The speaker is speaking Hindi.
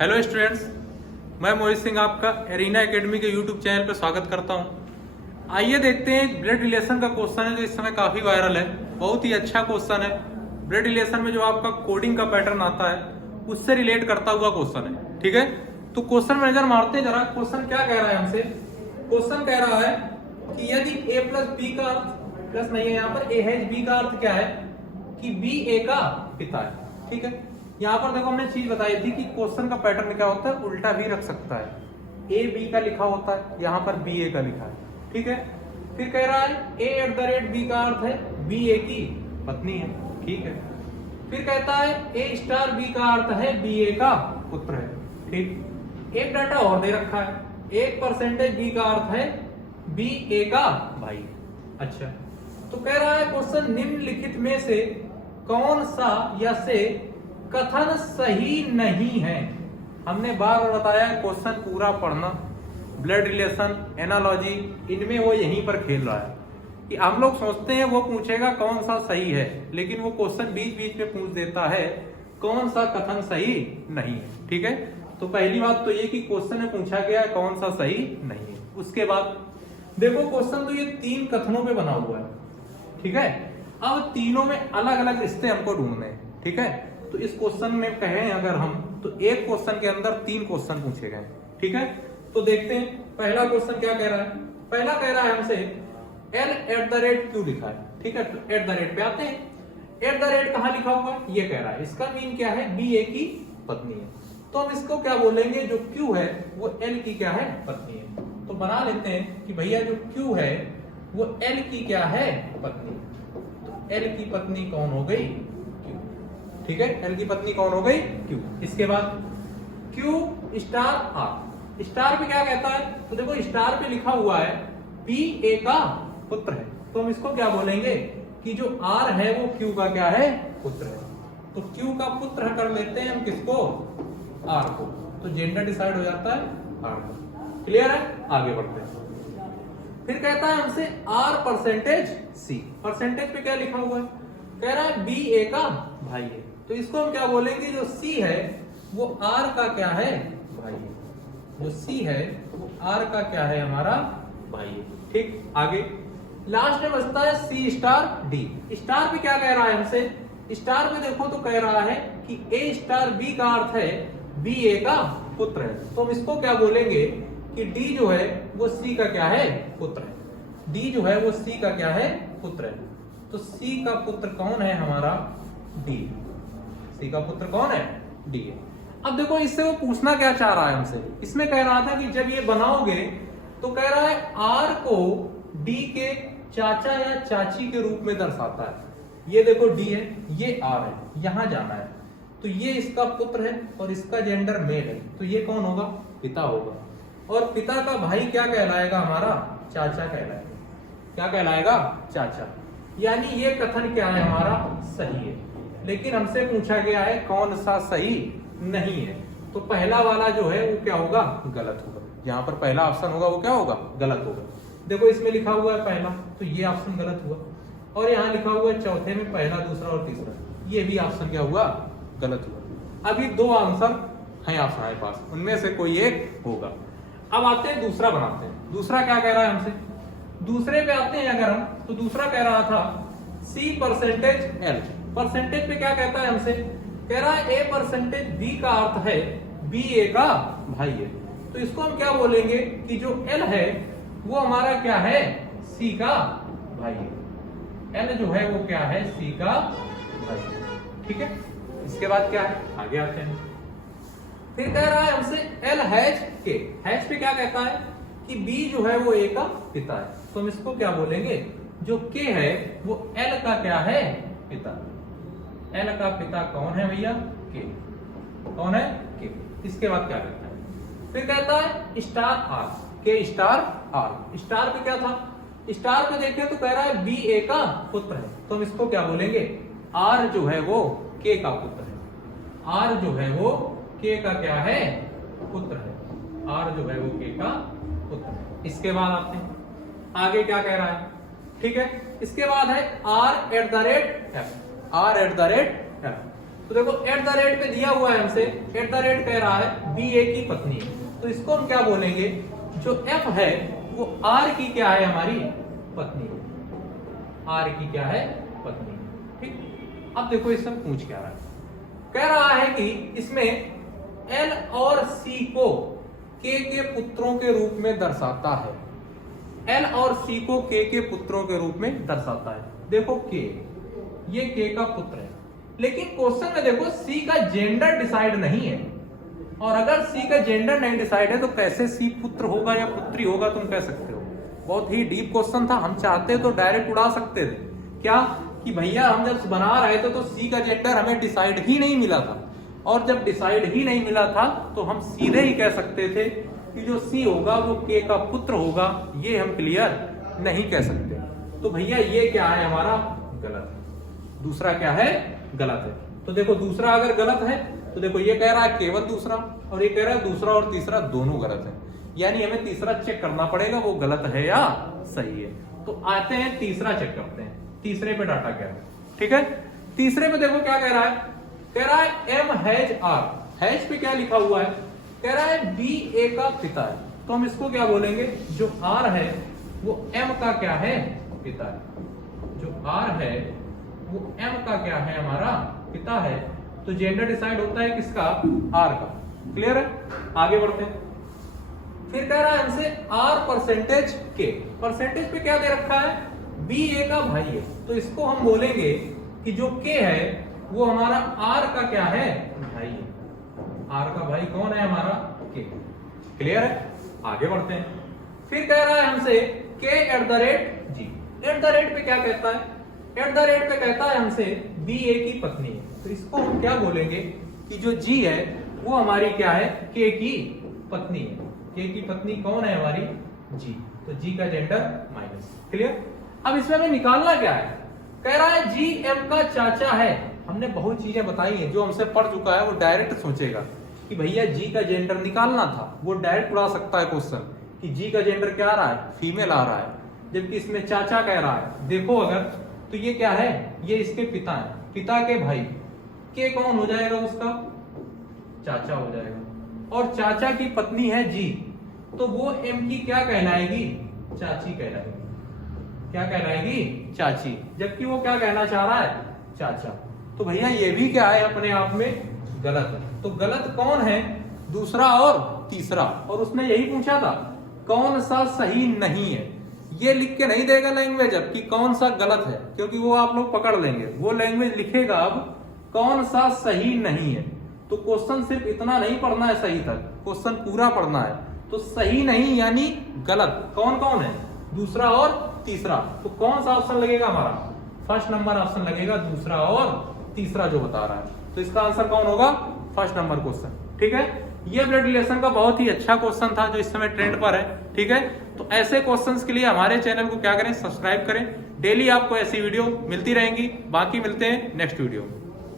हेलो स्टूडेंट्स, मैं मोहित सिंह आपका एरिना एकेडमी के यूट्यूब चैनल पर स्वागत करता हूं। आइए देखते हैं, ब्लड रिलेशन का क्वेश्चन है जो इस समय काफी वायरल है। बहुत ही अच्छा क्वेश्चन है। ब्लड रिलेशन में जो आपका कोडिंग का पैटर्न आता है उससे रिलेट करता हुआ क्वेश्चन है। ठीक है, तो क्वेश्चन में नजर मारते हैं जरा। क्वेश्चन क्या कह रहा है हमसे? क्वेश्चन कह रहा है कि यदि a प्लस बी का अर्थ प्लस नहीं है, यहाँ पर a है, b का अर्थ क्या है कि b a का पिता है। ठीक है, यहाँ पर देखो हमने चीज बताई थी कि क्वेश्चन का पैटर्न क्या होता है, उल्टा भी रख सकता है। a b का लिखा होता है, यहाँ पर b a का लिखा है। ठीक है, फिर कह रहा है a @ b का अर्थ है b a की पत्नी है। ठीक है, फिर कहता है a स्टार b का अर्थ है b a का पुत्र है। ठीक, एक डाटा और दे रखा है, 1% b का अर्थ है b a का भाई। अच्छा, तो कह रहा है क्वेश्चन निम्नलिखित में से कौन सा या से कथन सही नहीं है। हमने बार बार बताया क्वेश्चन पूरा पढ़ना। ब्लड रिलेशन, एनालॉजी, इनमें वो यहीं पर खेल रहा है कि हम लोग सोचते हैं वो पूछेगा कौन सा सही है, लेकिन वो क्वेश्चन बीच बीच में पूछ देता है कौन सा कथन सही नहीं है। ठीक है, तो पहली बात तो ये कि क्वेश्चन में पूछा गया है कौन सा सही नहीं है। उसके बाद देखो क्वेश्चन तो ये 3 कथनों पे बना हुआ है। ठीक है, अब तीनों में अलग अलग रिश्ते हमको ढूंढने हैं। ठीक है, तो इस क्वेश्चन में कहें अगर हम, तो एक क्वेश्चन के अंदर 3 क्वेश्चन पूछे गए। ठीक है, तो देखते हैं पहला क्वेश्चन क्या कह रहा है। पहला कह रहा है हमसे l @ q लिखा है। ठीक है, तो @ पे आते हैं। @ कहां लिखा हुआ है, ये कह रहा है। इसका मीन क्या है, b a की पत्नी है। तो हम इसको क्या बोलेंगे, जो q है वो l की क्या है, पत्नी है। तो बना लेते हैं कि भैया जो q है वो l की क्या है, पत्नी। तो l की पत्नी कौन हो गई, q। ठीक है, l की पत्नी कौन हो गई, q। इसके बाद q स्टार r। स्टार पे क्या कहता है, तो देखो स्टार पे लिखा हुआ है b a का पुत्र है। तो हम इसको क्या बोलेंगे कि जो r है वो q का क्या है, पुत्र है। तो q का पुत्र कर लेते हैं हम किसको, r को। तो जेंडर डिसाइड हो जाता है r का। क्लियर है, आगे बढ़ते हैं। फिर कहता है हमसे r%c। परसेंटेज पे क्या लिखा हुआ है, कह रहा है b a का भाई है। तो इसको हम क्या बोलेंगे, जो c है वो r का क्या है, भाई है। जो c है वो r का क्या है, हमारा भाई है। ठीक, आगे लास्ट में बचता है c स्टार d। स्टार पे क्या कह रहा है हमसे, स्टार पे देखो तो कह रहा है कि a स्टार b का अर्थ है b a का पुत्र है। तो हम इसको क्या बोलेंगे कि d जो है वो c का क्या है, पुत्र है। d जो है वो c का क्या है, पुत्र है। तो c का पुत्र कौन है, हमारा d। c का पुत्र कौन है, d है। अब देखो इससे वो पूछना क्या चाह रहा है हमसे। इसमें कह रहा था कि जब ये बनाओगे तो कह रहा है r को d के चाचा या चाची के रूप में दर्शाता है। ये देखो d है, ये r है, यहां जाना है। तो ये इसका पुत्र है और इसका जेंडर मेल है। तो ये कौन होगा, पिता होगा। और पिता का भाई क्या कहलाएगा, हमारा चाचा कहलाएगा। क्या कहलाएगा, चाचा। यानी ये कथन क्या है, हमारा सही है। लेकिन हमसे पूछा गया है कौन सा सही नहीं है। तो पहला वाला जो है वो क्या होगा, गलत होगा। यहाँ पर पहला ऑप्शन होगा वो क्या होगा, गलत होगा। देखो इसमें लिखा हुआ है पहला, तो ये ऑप्शन गलत हुआ। और यहाँ लिखा हुआ है चौथे में पहला, दूसरा और तीसरा, ये भी ऑप्शन क्या हुआ, गलत हुआ। अभी 2 आंसर है ऑप्शन हमारे पास, उनमें से कोई एक होगा। अब आते हैं दूसरा बनाते हैं। दूसरा क्या कह रहा है हमसे, दूसरे पे आते हैं अगर हम, तो दूसरा कह रहा था c%l। परसेंटेज पे क्या कहता है हमसे, कह रहा है a%b का अर्थ है b a का भाई है। तो इसको हम क्या बोलेंगे कि जो l है वो हमारा क्या है, c का भाई है। l जो है वो क्या है, c का भाई है। ठीक है, इसके बाद क्या है, आगे आते हैं। फिर कह रहा है हमसे l#k। हैश पे क्या कहता है कि b जो है वो a का पिता है। तो हम इसको क्या बोलेंगे, जो k है वो l का क्या है, पिता। l का पिता कौन है भैया, k। कौन है, k। इसके बाद क्या कहता है, फिर कहता है star r, k star r। Star पे क्या था, स्टार पे देखें तो कह रहा है b a का पुत्र है। तो हम इसको क्या बोलेंगे, r जो है वो k का पुत्र है। r जो है वो k का क्या है, पुत्र है। r जो है वो k का पुत्र है। इसके बाद आते हैं आगे क्या कह रहा है। ठीक है, इसके बाद है r@f। r@f तो देखो एट द रेट पे दिया हुआ है हमसे, एट द रेट कह रहा है बी ए की पत्नी है, तो इसको हम क्या बोलेंगे, जो एफ है वो आर की क्या है, हमारी पत्नी, आर की क्या है, पत्नी। ठीक, अब देखो इसमें पूछ क्या रहा है, कह रहा है कि इसमें एल और सी को के पुत्रों के रूप में दर्शाता है, एल और सी को के पुत्रों के रूप में दर्शाता है। देखो के, ये के का पुत्र है, लेकिन क्वेश्चन में देखो सी का जेंडर डिसाइड नहीं है, और अगर सी का जेंडर नहीं डिसाइड है तो कैसे सी पुत्र होगा या पुत्री होगा, तुम कह सकते हो। बहुत ही डीप क्वेश्चन था, हम चाहते तो डायरेक्ट उड़ा सकते थे, क्या कि भैया हम जब बना रहे थे तो सी का जेंडर हमें डिसाइड ही नहीं मिला था, और जब डिसाइड ही नहीं मिला था तो हम सीधे ही कह सकते थे कि जो सी होगा वो के का पुत्र होगा, ये हम क्लियर नहीं कह सकते। तो भैया ये क्या है, हमारा गलत है, दूसरा क्या है, गलत है। तो देखो दूसरा अगर गलत है तो देखो ये कह रहा है केवल दूसरा, और ये कह रहा है दूसरा और तीसरा दोनों गलत है, यानी हमें तीसरा चेक करना पड़ेगा वो गलत है या सही है। तो आते हैं तीसरा चेक करते हैं, तीसरे पे डाटा क्या है। ठीक है, तीसरे पे देखो क्या कह रहा है, कह रहा है एम हैज आर, हैज पे क्या लिखा हुआ है, कह रहा है बी ए का पिता है, तो हम इसको क्या बोलेंगे, जो आर है वो एम का क्या है, पिता है, जो आर है वो एम का क्या है, हमारा पिता है। तो जेंडर डिसाइड होता है किसका, आर का। क्लियर है, आगे बढ़ते हैं। फिर कह रहा है हमसे आर परसेंटेज के, परसेंटेज पे क्या दे रखा है, बी ए का भाई है, तो इसको हम बोलेंगे कि जो के है वो हमारा आर का क्या है, भाई है, आर का भाई कौन है, हमारा के। क्लियर है, आगे बढ़ते हैं। फिर कह रहा है हमसे के एट द रेट जी, एट द रेट पे क्या कहता है, एट द रेट पे कहता है हमसे बी ए की पत्नी है, तो इसको हम क्या बोलेंगे कि जो जी है वो हमारी क्या है, के की पत्नी है, के की पत्नी कौन है, हमारी जी, तो जी का जेंडर माइनस। क्लियर, अब इसमें हमें निकालना क्या है, कह रहा है जी एम का चाचा है। हमने बहुत चीजें बताई हैं, जो हमसे पढ़ चुका है वो डायरेक्ट सोचेगा कि भैया जी का जेंडर निकालना था, वो डायरेक्ट उड़ा सकता है क्वेश्चन कि जी का जेंडर क्या आ रहा है, फीमेल आ रहा है, जबकि इसमें चाचा कह रहा है। देखो अगर तो ये क्या है, ये इसके पिता है, पिता के भाई, के कौन हो जाएगा, उसका चाचा हो जाएगा, और चाचा की पत्नी है जी, तो वो एम की क्या कहलाएगी, चाची कहलाएगी, क्या कहलाएगी, चाची, जबकि वो क्या कहना चाह रहा है, चाचा। तो भैया ये भी क्या है, अपने आप में गलत है। तो गलत कौन है, दूसरा और तीसरा, और उसने यही पूछा था कौन सा सही नहीं है, ये लिख के नहीं देगा लैंग्वेज अब कि कौन सा गलत है, क्योंकि वो आप लोग पकड़ लेंगे, वो लैंग्वेज लिखेगा अब कौन सा सही नहीं है। तो क्वेश्चन सिर्फ इतना नहीं पढ़ना है सही तक, क्वेश्चन पूरा पढ़ना है। तो सही नहीं यानी गलत कौन कौन है, दूसरा और तीसरा, तो कौन सा ऑप्शन लगेगा, हमारा फर्स्ट नंबर ऑप्शन लगेगा, दूसरा और तीसरा जो बता रहा है। तो इसका आंसर कौन होगा, फर्स्ट नंबर क्वेश्चन। ठीक है, ये ब्लड रिलेशन का बहुत ही अच्छा क्वेश्चन था जो इस समय ट्रेंड पर है। ठीक है, तो ऐसे क्वेश्चंस के लिए हमारे चैनल को क्या करें, सब्सक्राइब करें, डेली आपको ऐसी वीडियो मिलती रहेंगी। बाकी मिलते हैं नेक्स्ट वीडियो में।